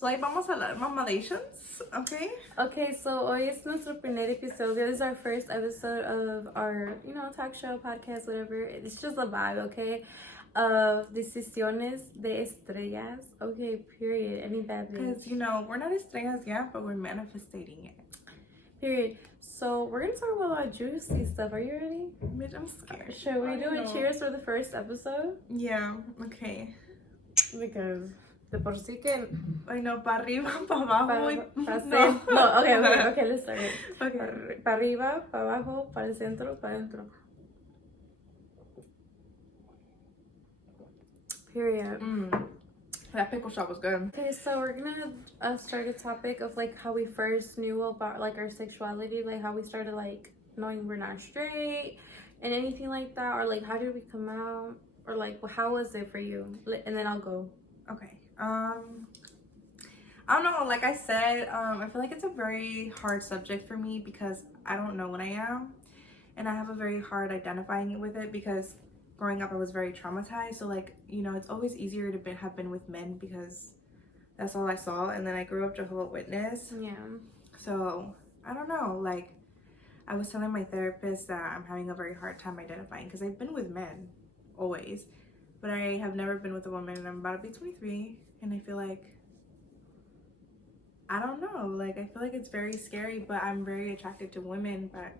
So hoy vamos a hablar mamations, okay? Okay, so hoy es nuestro primer episodio. This is our first episode of our, talk show, podcast, whatever. It's just a vibe, okay? Of Decisiones de Estrellas. Okay, period. Any bad news? Because, we're not estrellas yet, but we're manifesting it. Period. So we're going to talk about a lot of juicy stuff. Are you ready? Bitch, I'm scared. Should we do a cheers for the first episode? Yeah, okay. Because de por sí que... Ay, no, pa' arriba, pa' abajo. Okay, let's start it. Okay. Pa' arriba, pa' abajo, para el centro, pa' adentro. Period. That pickle shot was good. Okay, so we're gonna start a topic of like how we first knew about like our sexuality, like how we started like knowing we're not straight and anything like that, or like how did we come out, or like how was it for you? And then I'll go. Okay. I don't know, like I said, I feel like it's a very hard subject for me because I don't know what I am, and I have a very hard identifying with it because growing up I was very traumatized. So like, it's always easier to have been with men because that's all I saw, and then I grew up Jehovah's Witness. Yeah. So I don't know, like I was telling my therapist that I'm having a very hard time identifying because I've been with men always, but I have never been with a woman, and I'm about to be 23, and I feel like, I don't know, like I feel like it's very scary, but I'm very attracted to women, but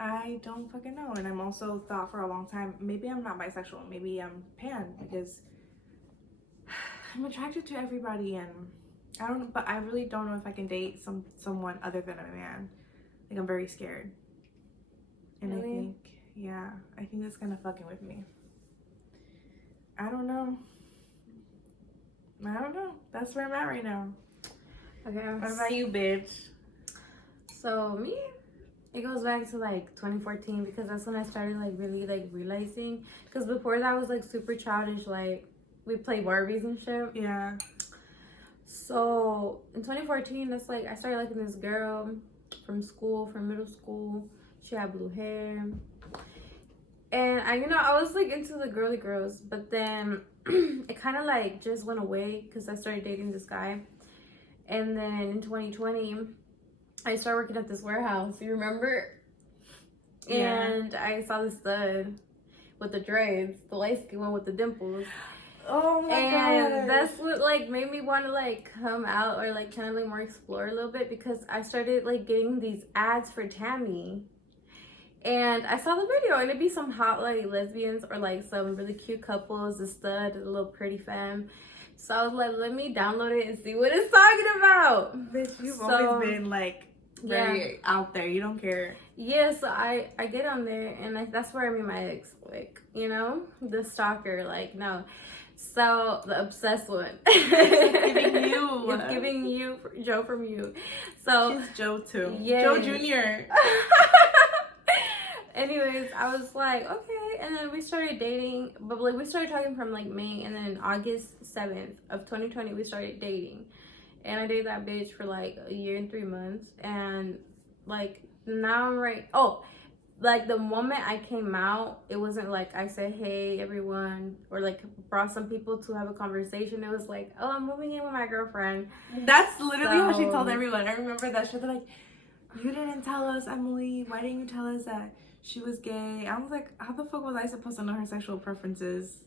I don't fucking know. And I'm also thought for a long time, maybe I'm not bisexual, maybe I'm pan, because I'm attracted to everybody, and but I really don't know if I can date someone other than a man. Like I'm very scared. And Really? I think that's kind of fucking with me. I don't know. That's where I'm at right now. Okay. What about you, bitch? So me, it goes back to like 2014 because that's when I started like really like realizing. Because before that I was like super childish, like we play Barbies and shit. Yeah. So in 2014, that's like I started liking this girl from middle school. She had blue hair, and I was like into the girly girls, but then it kind of like just went away because I started dating this guy. And then in 2020 I started working at this warehouse, you remember? Yeah. And I saw this stud with the dreads, the light skin one with the dimples. Oh my god. And that's what like made me want to like come out, or like kind of like more explore a little bit, because I started like getting these ads for Tammy. And I saw the video, and it'd be some hot like lesbians or like some really cute couples, a stud, a little pretty femme. So I was like, let me download it and see what it's talking about. Bitch, you've always been like very Yeah. out there. You don't care. Yeah, so I get on there, and that's where I meet my ex, like, the stalker, like, no. So the obsessed one. It's giving you. It's giving you, Joe from you. So she's Joe too. Yes. Joe Jr. Anyways, I was like, okay, and then we started dating, but like we started talking from like May, and then August 7th of 2020 we started dating, and I dated that bitch for like a year and 3 months, and like now I'm right. Oh, like the moment I came out, it wasn't like I said hey everyone, or like brought some people to have a conversation. It was like, oh, I'm moving in with my girlfriend. That's literally how she told everyone. I remember that shit. They're like, you didn't tell us, Emily. Why didn't you tell us that she was gay? I was like, how the fuck was I supposed to know her sexual preferences?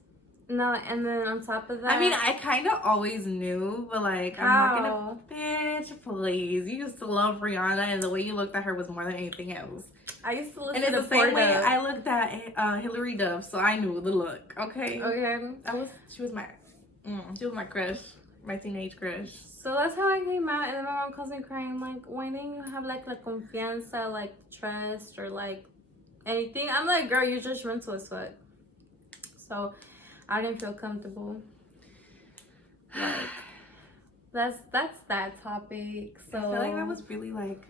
No, and then on top of that, I mean, I kind of always knew, but like, I'm not gonna. Bitch, please. You used to love Rihanna, and the way you looked at her was more than anything else. I used to listen and to it's the same way Dove. I looked at Hillary Duff, so I knew the look. Okay. She was my crush, my teenage crush. So that's how I came out, and then my mom calls me crying, like, why didn't you have like la confianza, like trust, or like anything? I'm like, girl, you're just mental as fuck. So I didn't feel comfortable. Like, that's that topic. So I feel like that was really like,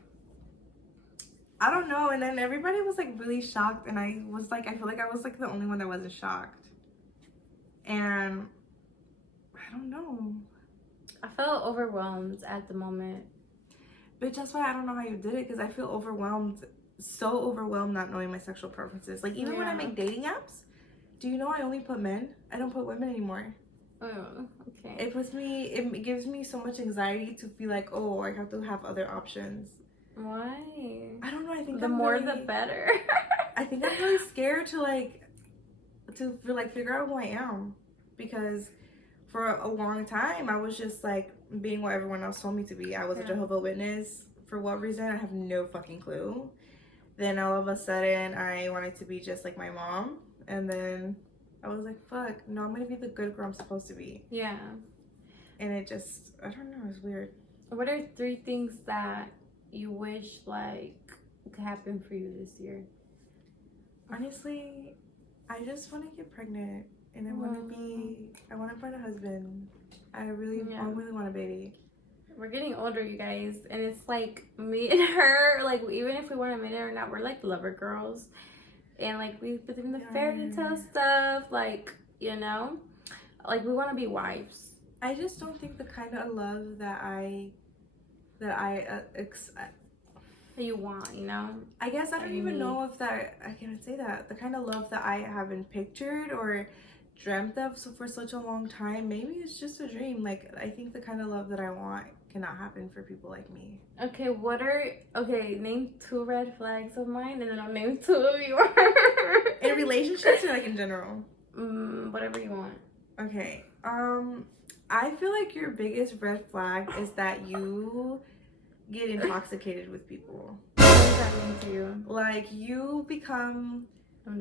I don't know. And then everybody was like really shocked, and I was like, I feel like I was like the only one that wasn't shocked. And I don't know. I felt overwhelmed at the moment. Bitch, that's why I don't know how you did it, because I feel overwhelmed, so overwhelmed not knowing my sexual preferences. Like even when I make dating apps, do you know I only put men? I don't put women anymore. Oh, okay. It gives me so much anxiety to feel like, oh, I have to have other options. Why? I don't know. I think the more the better. I think I'm really scared to figure out who I am, because for a long time I was just like being what everyone else told me to be. I was a Jehovah's Witness. For what reason? I have no fucking clue. Then all of a sudden I wanted to be just like my mom, and then I was like, fuck, no, I'm gonna be the good girl I'm supposed to be. Yeah. And it just, I don't know, it's weird. What are 3 things that you wish like could happen for you this year? Honestly, I just want to get pregnant, and I want to find a husband. I really want a baby. We're getting older, you guys, and it's like me and her, like even if we want to admit it or not, we're like lover girls, and like we believe in the fairy tale stuff, like, you know, like we want to be wives. I just don't think the kind of love that you want, you know. I guess I don't even know if that I can't say that the kind of love that I haven't pictured or dreamt of for such a long time. Maybe it's just a dream. Like, I think the kind of love that I want cannot happen for people like me. Okay, name 2 red flags of mine, and then I'll name 2 of yours. In relationships or like in general? Whatever you want. Okay. I feel like your biggest red flag is that you get intoxicated with people. What does that mean to you? Like, you become,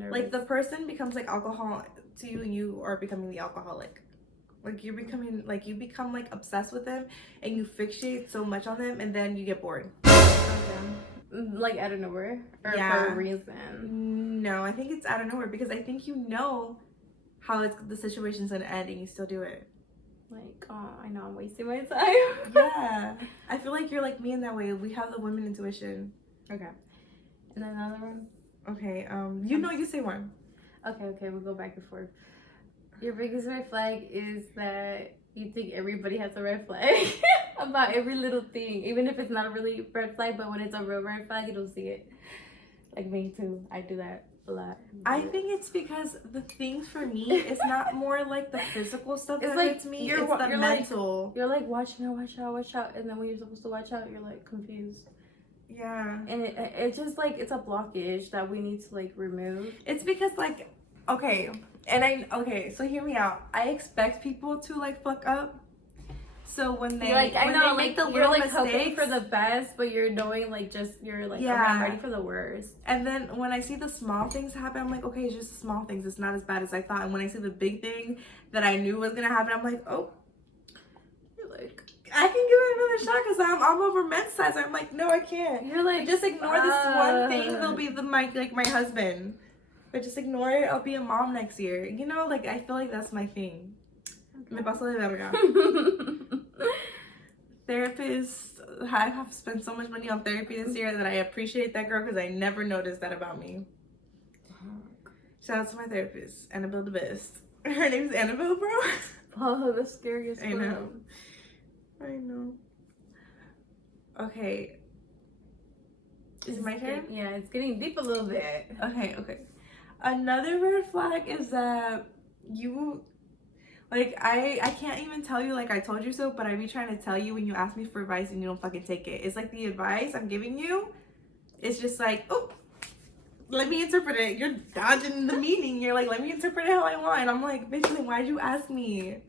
like, the person becomes like alcohol to you, and you are becoming the alcoholic. Like, you become like obsessed with them, and you fixate so much on them, and then you get bored. Okay. Like out of nowhere? Or for a reason? No, I think it's out of nowhere, because I think you know how the situation's gonna end, and you still do it. Like, oh, I know I'm wasting my time. Yeah. I feel like you're like me in that way. We have the women intuition. Okay. And then another one? Okay, you say one. Okay, we'll go back and forth. Your biggest red flag is that you think everybody has a red flag about every little thing, even if it's not a really red flag, but when it's a real red flag, you don't see it. Like me too. I do that a lot. I think it's because the things for me, it's not more like the physical stuff that hurts me. It's the mental. You're like watch out, and then when you're supposed to watch out, you're like confused. Yeah. And it's just like, it's a blockage that we need to like remove. It's because like, so hear me out. I expect people to like fuck up. So when they like, I know, like you're like hoping for the best, but you're knowing like you're like, okay, I'm ready for the worst. And then when I see the small things happen, I'm like, okay, it's just the small things. It's not as bad as I thought. And when I see the big thing that I knew was gonna happen, I'm like, oh, you're like, I can give it another shot because I'm over romanticized. I'm like, no, I can't. You're like, just ignore this one thing. They'll be my husband. But just ignore it. I'll be a mom next year. You know, like, I feel like that's my thing. Me paso de verga. Therapist. I have spent so much money on therapy this year that I appreciate that girl, because I never noticed that about me. Shout out to my therapist, Annabelle the best. Her name's Annabelle, bro. Oh, the scariest. I know. Okay. Is it my turn? Yeah, it's getting deep a little bit. Okay. Another red flag is that you, like, I can't even tell you like I told you so, but I be trying to tell you when you ask me for advice and you don't fucking take it. It's like the advice I'm giving you, it's just like, oh, let me interpret it. You're dodging the meaning. You're like, let me interpret it how I want. And I'm like, bitch, then why'd you ask me?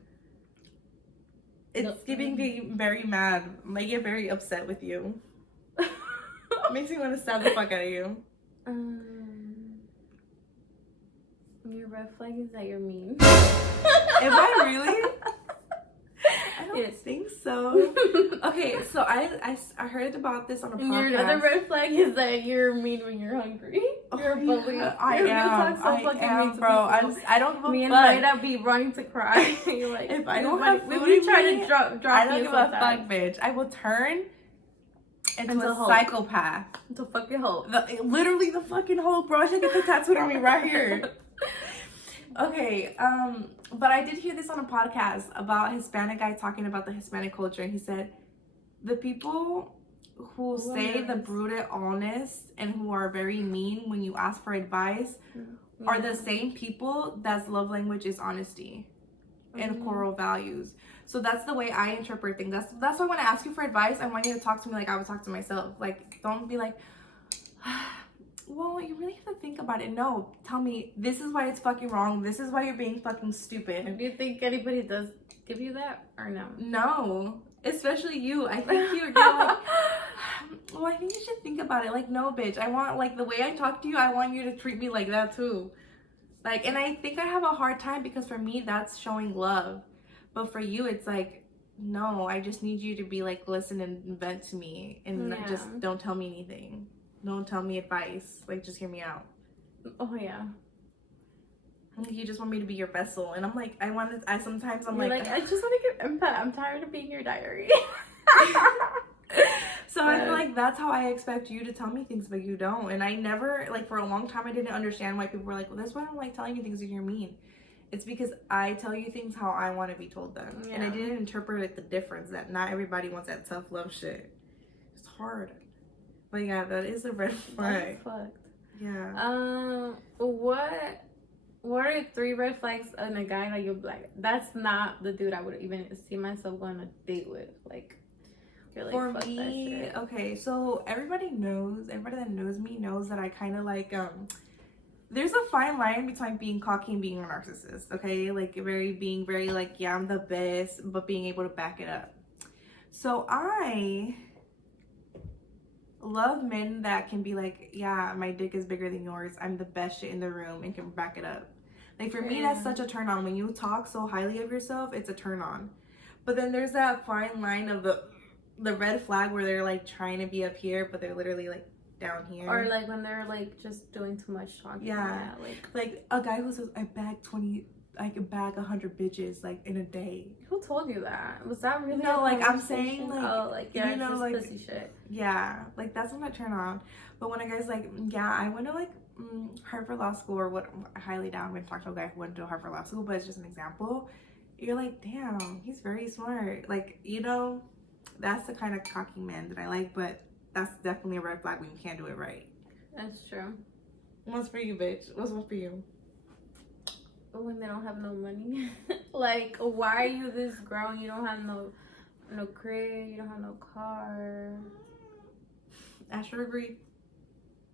It's giving me very mad. I get very upset with you. Makes me want to stab the fuck out of you. Your red flag is that you're mean. Am I really? I don't think so. Okay, so I heard about this on a podcast. Your other red flag is that you're mean when you're hungry. You're a bully. I am, bro. I don't give a fuck. Me and Maida be running to cry. You're like, if I don't have food, we try to drop I don't give a fuck, bitch. I will turn into a psychopath. Into fucking Hulk. Literally the fucking Hulk, bro. I should get the tattooed on me right here. Okay, but I did hear this on a podcast about a Hispanic guy talking about the Hispanic culture, and he said the people who say the brutal honest and who are very mean when you ask for advice are the same people that's love language is honesty. and core values. So that's the way I interpret things. That's why when I ask you for advice, I want you to talk to me like I would talk to myself. Like, don't be like, well, you really have to think about it. No, tell me, this is why it's fucking wrong. This is why you're being fucking stupid. Do you think anybody does give you that or no? No, especially you. I think you're like, well, I think you should think about it. Like, no, bitch. I want, like, the way I talk to you, I want you to treat me like that too. Like, and I think I have a hard time because for me, that's showing love. But for you, it's like, no, I just need you to be like, listen and vent to me and just don't tell me anything. Don't tell me advice. Like, just hear me out. Oh, yeah. You just want me to be your vessel. And I'm like, sometimes I'm You're like, I just want to give input. I'm tired of being your diary. So I feel like that's how I expect you to tell me things, but you don't. And I never, like, for a long time, I didn't understand why people were like, well, that's why I don't like telling you things because you're mean. It's because I tell you things how I want to be told them. Yeah. And I didn't interpret the difference that not everybody wants that self-love shit. It's hard. But yeah, that is a red flag. That's fucked. Yeah. What are 3 red flags in a guy that you're like, that's not the dude I would even see myself going on a date with? Like, you're like, for fuck me, that shit. Okay, so everybody that knows me knows that I kind of like, there's a fine line between being cocky and being a narcissist, okay? Like, being very like, yeah, I'm the best, but being able to back it up. So I love men that can be like, yeah, my dick is bigger than yours. I'm the best shit in the room and can back it up. Like, for me, that's such a turn on. When you talk so highly of yourself, it's a turn on. But then there's that fine line of the red flag where they're like trying to be up here, but they're literally like down here. Or like when they're like just doing too much talking. Yeah. Like a guy who says, I could bag 100 bitches like in a day. Who told you that? Was that really? No, like I'm saying, like, oh, like, yeah, you know, just like pussy shit. Yeah, like that's not a turn on. But when a guy's like, yeah, I went to like Harvard Law School, or what, I highly doubt I'm going to talk to a guy who went to Harvard Law School, but it's just an example. You're like, damn, he's very smart. Like, you know, that's the kind of cocky man that I like, but that's definitely a red flag when you can't do it right. That's true. What's for you, bitch? What's one for you? When they don't have no money. Like, why are you this girl and you don't have no crib, you don't have no car? I sure agree.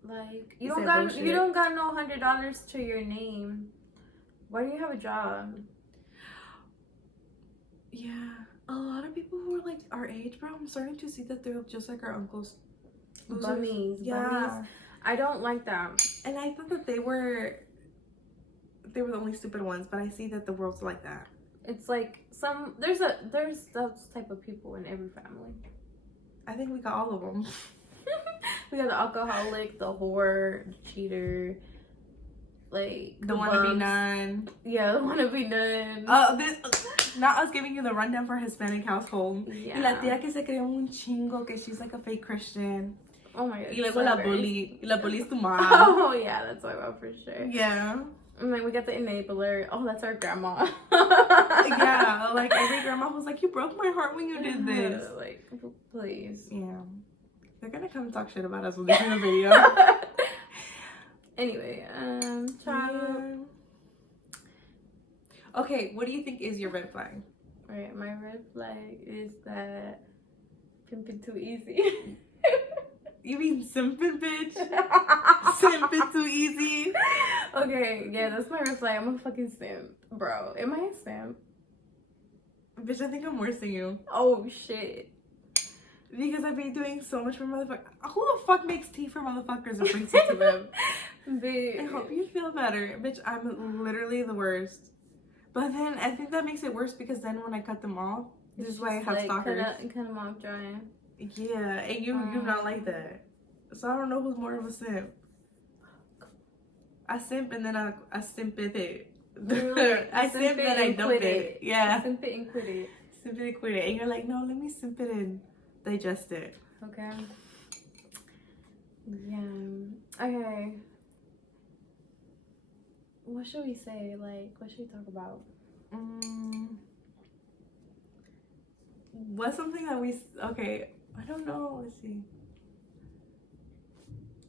Like, you don't got no $100 to your name. Why do you have a job? Yeah, a lot of people who are like our age, bro, I'm starting to see that they're just like our uncles. Bummies. Yeah. Bummies. I don't like that. And I thought that they were the only stupid ones, but I see that the world's like that. It's like there's those type of people in every family. I think we got all of them. We got the alcoholic, the whore, the cheater, like the wannabe nun. Yeah, the wannabe nun. Not us giving you the rundown for Hispanic household. Yeah. Y la tía que se cree un chingo, que she's like a fake Christian. Oh my god. Y luego la bully. Y la bully's tu mom. Oh yeah, that's my mom for sure. Yeah. And then we got the enabler. Oh, that's our grandma. Yeah, like every grandma was like, you broke my heart when you did this. Like, please. Yeah. They're gonna come talk shit about us when they see the video. Anyway, child. Okay, what do you think is your red flag? Alright, my red flag is that pimping too easy. You mean simping, bitch? Simping too easy? Okay, yeah, that's my red flag. I'm a fucking simp. Bro, am I a simp? Bitch, I think I'm worse than you. Oh, shit. Because I've been doing so much for motherfuckers. Who the fuck makes tea for motherfuckers and brings it to them? I hope you feel better. Bitch, I'm literally the worst. But then I think that makes it worse because then when I cut them off, this is why I have stalkers. Cut them off dry. Yeah, and you're not like that. So I don't know who's more of a simp. I simp and then I simp it. I simp and I dump it. Yeah. Simp it and quit it. Simp it and quit it. And you're like, no, let me simp it and digest it. Okay. Yeah. Okay. What should we say? Like, what should we talk about? What's something that okay, I don't know. Let's see.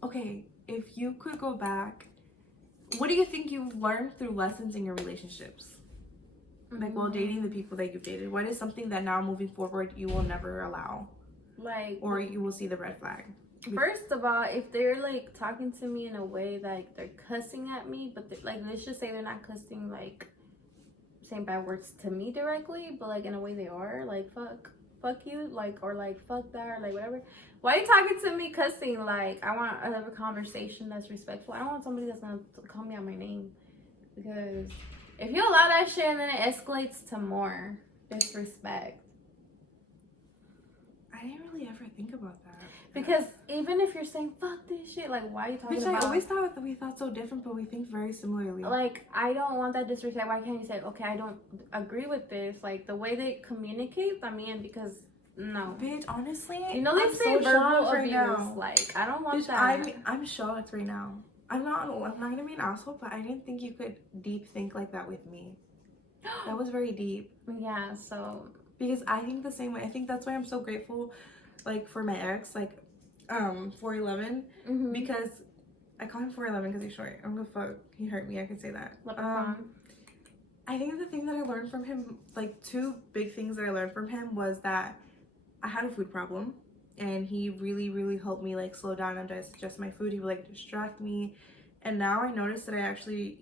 Okay, if you could go back, what do you think you've learned through lessons in your relationships? Like, while dating the people that you've dated, what is something that now moving forward you will never allow? Like, or you will see the red flag? First of all, if they're like talking to me in a way like they're cussing at me, but like let's just say they're not cussing like saying bad words to me directly, but like in a way they are like fuck you, like, or like fuck that, or like whatever. Why are you talking to me cussing? Like, I want to have a conversation that's respectful. I don't want somebody that's gonna call me out my name, because if you allow that shit and then it escalates to more disrespect. I didn't really ever think about that. Because even if you're saying fuck this shit, like, why are you talking about? I always thought that we thought so different, but we think very similarly. Like, I don't want that disrespect. Why can't you say, okay, I don't agree with this? Like, the way they communicate, because no. Bitch, honestly, you know, they say verbal abuse. Now. Like, I don't want that. I'm shocked right now. I'm not gonna be an asshole, but I didn't think you could deep think like that with me. That was very deep. Yeah, so. Because I think the same way. I think that's why I'm so grateful, like, for my ex, like, 4'11", because I call him 4'11" because he's short. I'm gonna fuck. He hurt me. I can say that. I think the thing that I learned from him, like, two big things that I learned from him was that I had a food problem, and he really, really helped me, like, slow down and digest my food. He would, like, distract me, and now I notice that I actually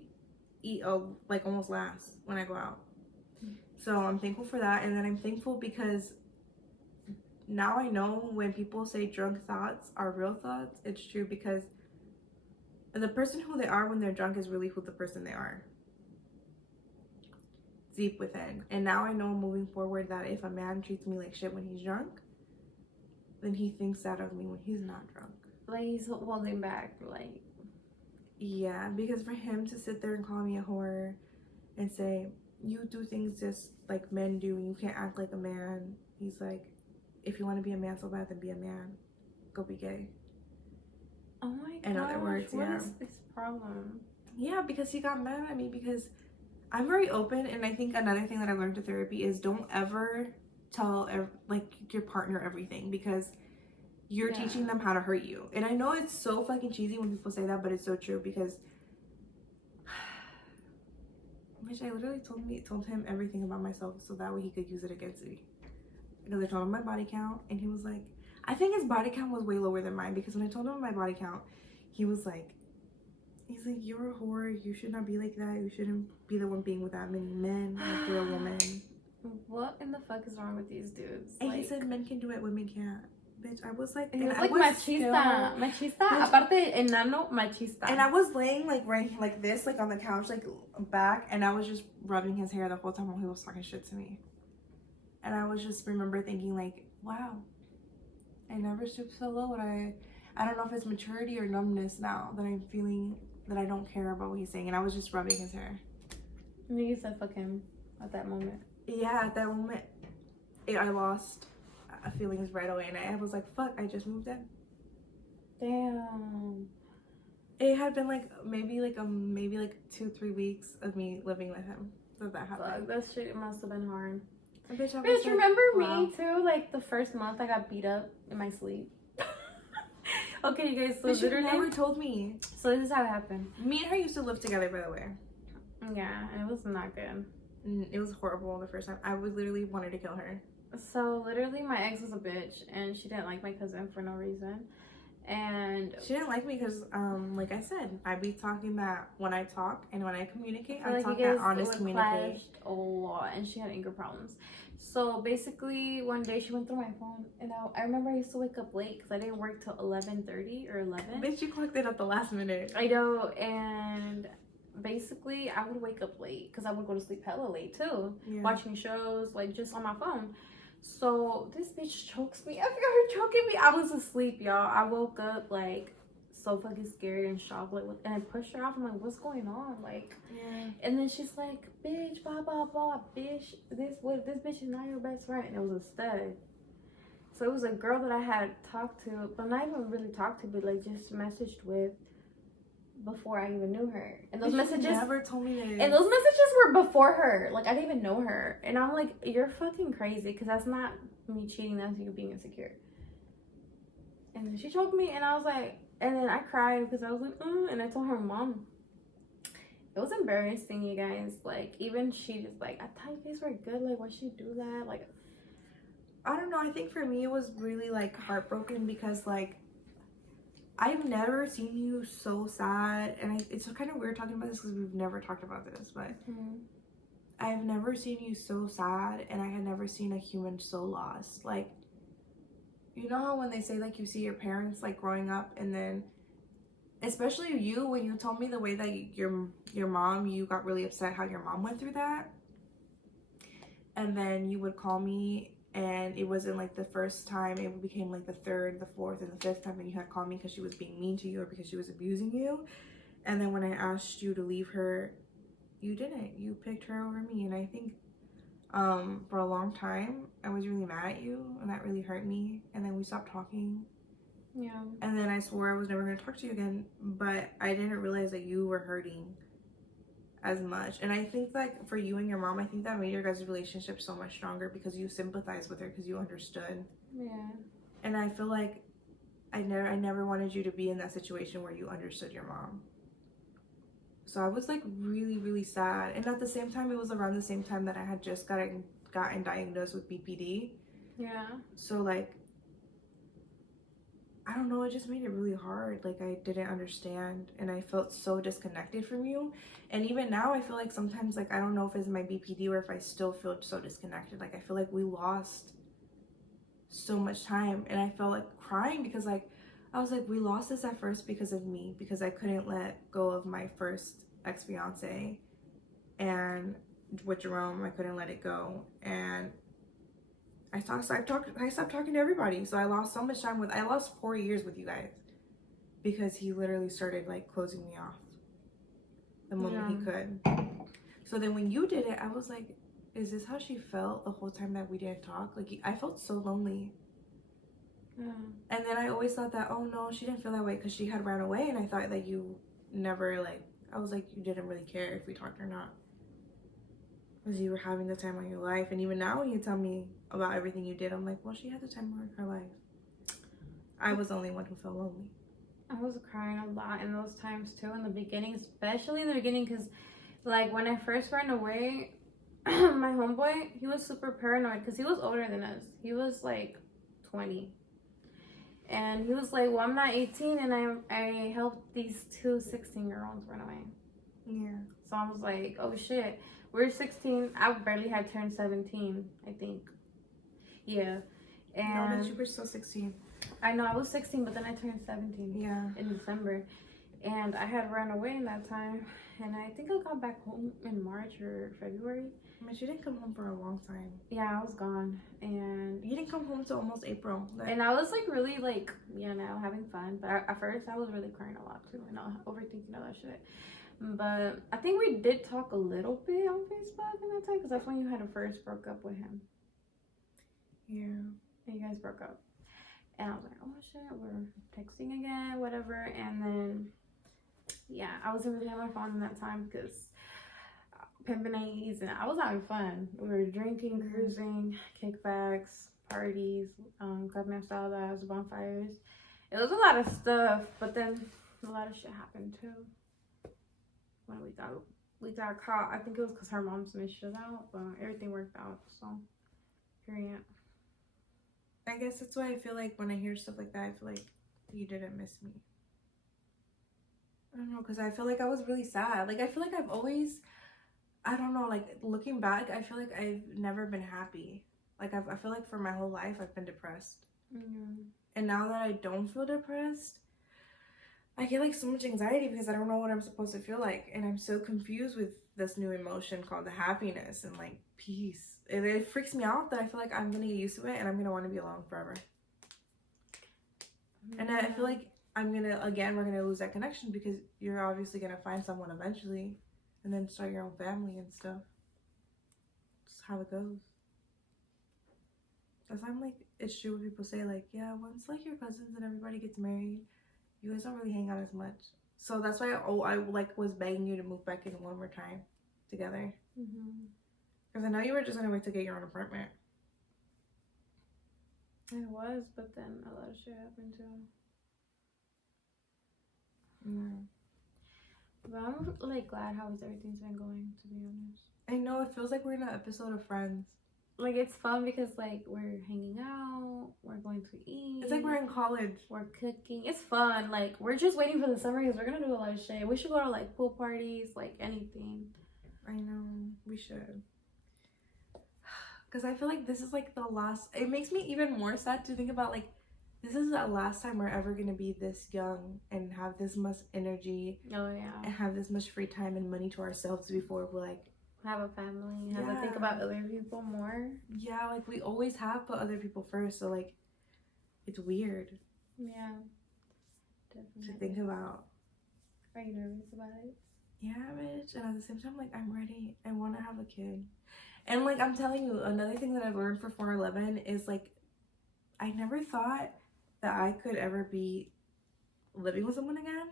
eat, like, almost last when I go out. So I'm thankful for that, and then I'm thankful because now I know when people say drunk thoughts are real thoughts, it's true, because the person who they are when they're drunk is really who the person they are. Deep within. And now I know moving forward that if a man treats me like shit when he's drunk, then he thinks that of me when he's not drunk. Like, he's holding back, like. Yeah, because for him to sit there and call me a whore and say, you do things just like men do and you can't act like a man. He's like, if you want to be a man so bad, then be a man. Go be gay. Oh my god. In other words, what is this problem? Yeah, because he got mad at me because I'm very open, and I think another thing that I learned in therapy is don't ever tell like your partner everything, because you're teaching them how to hurt you. And I know it's so fucking cheesy when people say that, but it's so true, because which I literally told him everything about myself so that way he could use it against me. Because I told him my body count, and he was like, I think his body count was way lower than mine, because when I told him my body count, he's like, you're a whore, you should not be like that, you shouldn't be the one being with that many men, like, you're a woman. What in the fuck is wrong with these dudes? And he said men can do it, women can't. Bitch, I was like, and I was machista, aparte enano, machista. And I was laying like right like this, like on the couch, like back, and I was just rubbing his hair the whole time while he was talking shit to me. And I was just remember thinking like, wow, I never stooped so low. And I don't know if it's maturity or numbness now that I'm feeling that I don't care about what he's saying. And I was just rubbing his hair. And you said fuck him at that moment. Yeah, at that moment, I lost feelings right away, and I was like, fuck, I just moved in. Damn. It had been like maybe 2-3 weeks of me living with him, so that happened. Fuck, that shit must have been hard. Bitch, remember me too, like the first month I got beat up in my sleep. Okay, you guys, so literally you never told me. So this is how it happened. Me and her used to live together, by the way. Yeah, it was not good. It was horrible the first time. I would literally wanted to kill her. So literally my ex was a bitch, and she didn't like my cousin for no reason. And she didn't like me because like I said, I be talking that when I talk and when I communicate, I talk that honest communicate a lot, and she had anger problems. So basically one day she went through my phone, and I remember I used to wake up late because I didn't work till 11:30 or 11. Bitch, you clocked it at the last minute. I know. And basically I would wake up late because I would go to sleep hella late too, watching shows, like just on my phone. So this bitch chokes me. I feel her choking me. I was asleep, y'all. I woke up like so fucking scared and shocked, like, and I pushed her off. I'm like, what's going on? Like, and then she's like, bitch, blah blah blah, bitch. This bitch is not your best friend. And it was a stud. So it was a girl that I had talked to, but not even really talked to, but like just messaged with before I even knew her. And those messages never told me this. And those messages were before her. Like, I didn't even know her. And I'm like, you're fucking crazy, because that's not me cheating, that's you being insecure. And then she choked me, and I was like, and then I cried because I was like, and I told her mom. It was embarrassing, you guys. Like, even she just like, I thought you guys were good. Like, why'd she do that? Like, I don't know. I think for me, it was really like heartbroken because like I've never seen you so sad, and it's kind of weird talking about this because we've never talked about this, but I've never seen you so sad, and I had never seen a human so lost. Like, you know how when they say like you see your parents like growing up, and then especially you, when you told me the way that your mom, you got really upset how your mom went through that, and then you would call me, and it wasn't like the first time, it became like the third, the fourth, and the fifth time that you had called me because she was being mean to you or because she was abusing you. And then when I asked you to leave her, you didn't. You picked her over me. And I think for a long time I was really mad at you, and that really hurt me. And then we stopped talking. yeah. And then I swore I was never going to talk to you again, but I didn't realize that you were hurting as much. And I think like for you and your mom, I think that made your guys' relationship so much stronger because you sympathized with her, because you understood. Yeah. And I feel like I never wanted you to be in that situation where you understood your mom. So I was like really, really sad. And at the same time, it was around the same time that I had just gotten diagnosed with BPD. Yeah. So like, I don't know, it just made it really hard. Like, I didn't understand, and I felt so disconnected from you. And even now, I feel like sometimes, like, I don't know if it's my BPD or if I still feel so disconnected. Like, I feel like we lost so much time, and I felt like crying because, like, I was like, we lost this at first because of me, because I couldn't let go of my first ex-fiance, and with Jerome, I couldn't let it go, and I stopped talking to everybody. So I lost so much time I lost 4 years with you guys because he literally started like closing me off the moment he could. So then when you did it, I was like, is this how she felt the whole time that we didn't talk? Like, I felt so lonely. Yeah. And then I always thought that, oh no, she didn't feel that way because she had ran away, and I thought that you never, like, I was like, you didn't really care if we talked or not, because you were having the time of your life. And even now when you tell me about everything you did, I'm like, well, she had the time of her life. I was the only one who felt lonely. I was crying a lot in those times too, in the beginning, especially in the beginning, because like when I first ran away, my homeboy, he was super paranoid because he was older than us. He was like 20. And he was like, well, I'm not 18, and I helped these two 16-year-olds run away. Yeah. So I was like, oh shit, we're 16. I barely had turned 17, I think. Yeah. And No, but you were still 16. I know I was 16, but then I turned 17. Yeah. In December. And I had run away in that time. And I think I got back home in March or February. But you didn't come home for a long time. Yeah, I was gone. And you didn't come home till almost April. And I was like really like, you know, having fun. But at first I was really crying a lot too, and I was overthinking all that shit. But I think we did talk a little bit on Facebook in that time, because that's when you had first broke up with him. Yeah. And you guys broke up. And I was like, oh shit, we're texting again, whatever. And then, yeah, I wasn't really on my phone in that time because pimping A's, and I was having fun. We were drinking, cruising, kickbacks, parties, carne asadas, bonfires. It was a lot of stuff, but then a lot of shit happened too. When we got caught, I think it was because her mom snitched us out, but everything worked out. So, period. I guess that's why I feel like when I hear stuff like that, I feel like you didn't miss me. I don't know, because I feel like I was really sad. Like, I feel like I've always, I don't know, like, looking back, I feel like I've never been happy. Like, I feel like for my whole life, I've been depressed. Mm-hmm. And now that I don't feel depressed, I get, like, so much anxiety because I don't know what I'm supposed to feel like. And I'm so confused with this new emotion called the happiness and, like, peace. It freaks me out that I feel like I'm going to get used to it and I'm going to want to be alone forever. And I feel like we're going to lose that connection because you're obviously going to find someone eventually and then start your own family and stuff. Just how it goes. That's why I'm like, it's true what people say, like, yeah, once like your cousins and everybody gets married, you guys don't really hang out as much. So that's why I like was begging you to move back in one more time together. Because I know you were just gonna wait to get your own apartment. It was, but then a lot of shit happened too. Yeah. But I'm like glad how everything's been going, to be honest. I know, it feels like we're in an episode of Friends. Like, it's fun because like we're hanging out, we're going to eat. It's like we're in college. We're cooking. It's fun. Like, we're just waiting for the summer because we're gonna do a lot of shit. We should go to like pool parties, like anything. I know, we should. Because I feel like this is like the last. It makes me even more sad to think about like, this is the last time we're ever gonna be this young and have this much energy. Oh yeah. And have this much free time and money to ourselves before we're like have a family. Have to think about other people more. Yeah, like we always have put other people first. So like, it's weird. Yeah. Definitely. To think about. Are you nervous about it? Yeah, bitch. And at the same time, like, I'm ready. I want to have a kid. And like, I'm telling you, another thing that I've learned for 411 is like, I never thought that I could ever be living with someone again,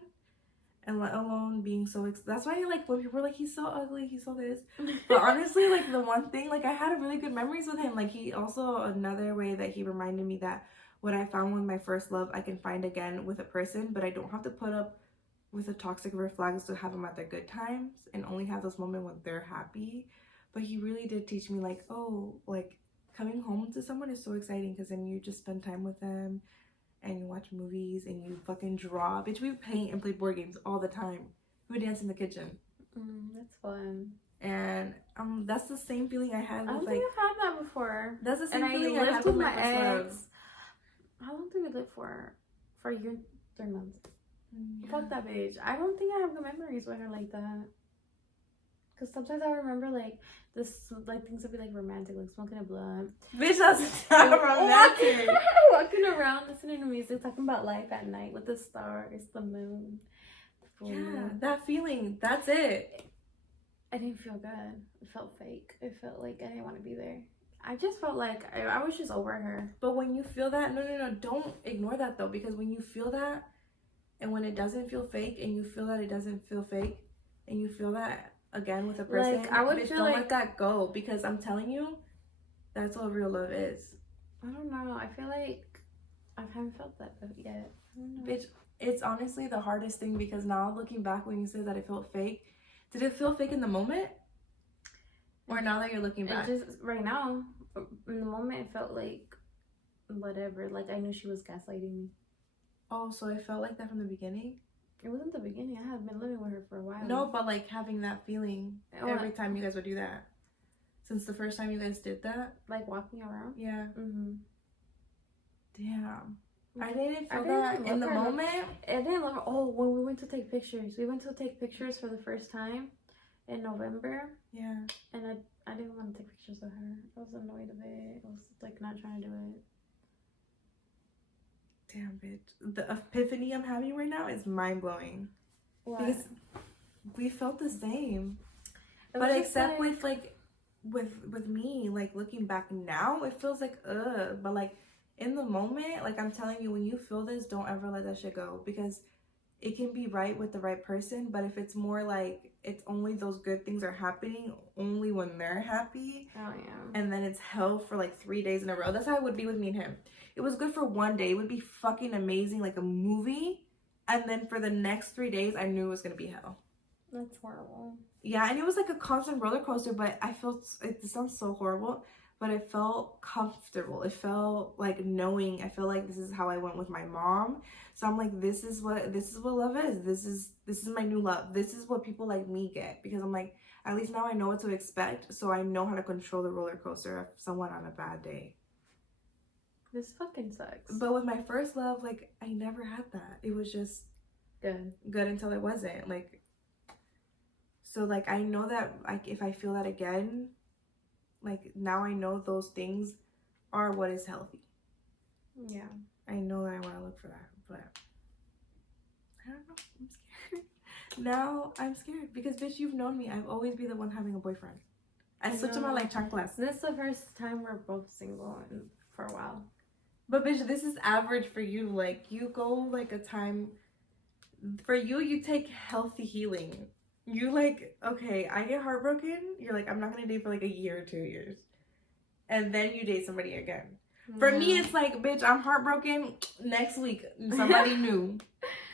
and let alone being so that's why like when people are like, he's so ugly, he's so this, but honestly, like the one thing, like I had really good memories with him. Like he also, another way that he reminded me that what I found with my first love I can find again with a person, but I don't have to put up with the toxic red flags to have them at their good times and only have those moments when they're happy. But he really did teach me like, oh, like coming home to someone is so exciting because then you just spend time with them and you watch movies and you fucking draw. Bitch, we paint and play board games all the time. We dance in the kitchen. That's fun. And that's the same feeling I had with I don't like. think I've had that before. That's the same and feeling I lived had with with my my first love. ex. How long did we live for? For a year, 3 months. Yeah. Fuck that bitch. I don't think I have good memories with her like that. Cause sometimes I remember like this, like things would be like romantic, like smoking a blunt. Bitch, that's not romantic. Walking around, listening to music, talking about life at night with the stars, the moon. Yeah, that feeling. That's it. I didn't feel good. It felt fake. It felt like I didn't want to be there. I just felt like I was just over her. But when you feel that, no, don't ignore that though, because when you feel that, and when it doesn't feel fake, and you feel that it doesn't feel fake, and you feel that again with a person, like, I would bitch, feel don't like... let that go, because I'm telling you, that's what real love is. I don't know. I feel like I haven't felt that yet. I don't know. Bitch, it's honestly the hardest thing, because now looking back when you said that it felt fake, did it feel fake in the moment? Or now that you're looking back? It just, right now, in the moment, it felt like whatever. Like, I knew she was gaslighting me. Oh, so it felt like that from the beginning? It wasn't the beginning. I had been living with her for a while. No, but like having that feeling every time you guys would do that. Since the first time you guys did that? Like walking around? Yeah. Mm-hmm. Damn. I didn't feel that in the moment. I didn't love her. Oh, when we went to take pictures. We went to take pictures for the first time in November. Yeah. And I didn't want to take pictures of her. I was annoyed of it. I was like not trying to do it. Damn, bitch. The epiphany I'm having right now is mind-blowing. What? Because we felt the same. But except like, with me, like looking back now, it feels like, ugh. But like in the moment, like I'm telling you, when you feel this, don't ever let that shit go. Because it can be right with the right person. But if it's more like, it's only those good things are happening only when they're happy. Oh, yeah. And then it's hell for like 3 days in a row. That's how it would be with me and him. It was good for one day. It would be fucking amazing, like a movie. And then for the next 3 days, I knew it was going to be hell. That's horrible. Yeah, and it was like a constant roller coaster, but I felt, it sounds so horrible, but it felt comfortable. It felt like knowing, I feel like this is how I went with my mom. So I'm like, this is what love is. This is my new love. This is what people like me get. Because I'm like, at least now I know what to expect. So I know how to control the roller coaster of someone on a bad day. This fucking sucks. But with my first love, like, I never had that. It was just good until it wasn't. Like, so like, I know that like if I feel that again, like now I know those things are what is healthy. Yeah. I know that I want to look for that, but I don't know. I'm scared. Now I'm scared because bitch, you've known me. I've always been the one having a boyfriend. I switched them out like chanclas. This is the first time we're both single for a while. But bitch, this is average for you. Like you go like a time for you. You take healthy healing. You like, okay, I get heartbroken. You're like, I'm not gonna date for like a year or 2 years, and then you date somebody again. For me, it's like, bitch, I'm heartbroken. Next week, somebody new.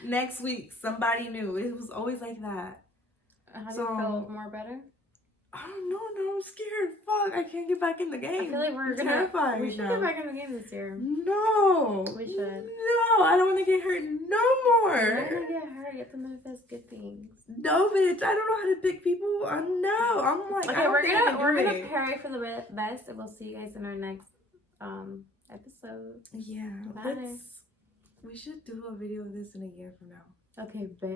Next week, somebody new. It was always like that. How do So- you feel more better? I don't know. No, I'm scared. Fuck, I can't get back in the game. I feel like I'm terrified we should now. get back in the game this year. No. We should. No, I don't want to get hurt no more. You're not gonna get hurt. You have to manifest good things. No, bitch. I don't know how to pick people. No, I'm like, Okay, I don't we're think I can gonna do it. pray for the best, and we'll see you guys in our next episode. Yeah, Bye. we should do a video of this in a year from now. Okay, babe.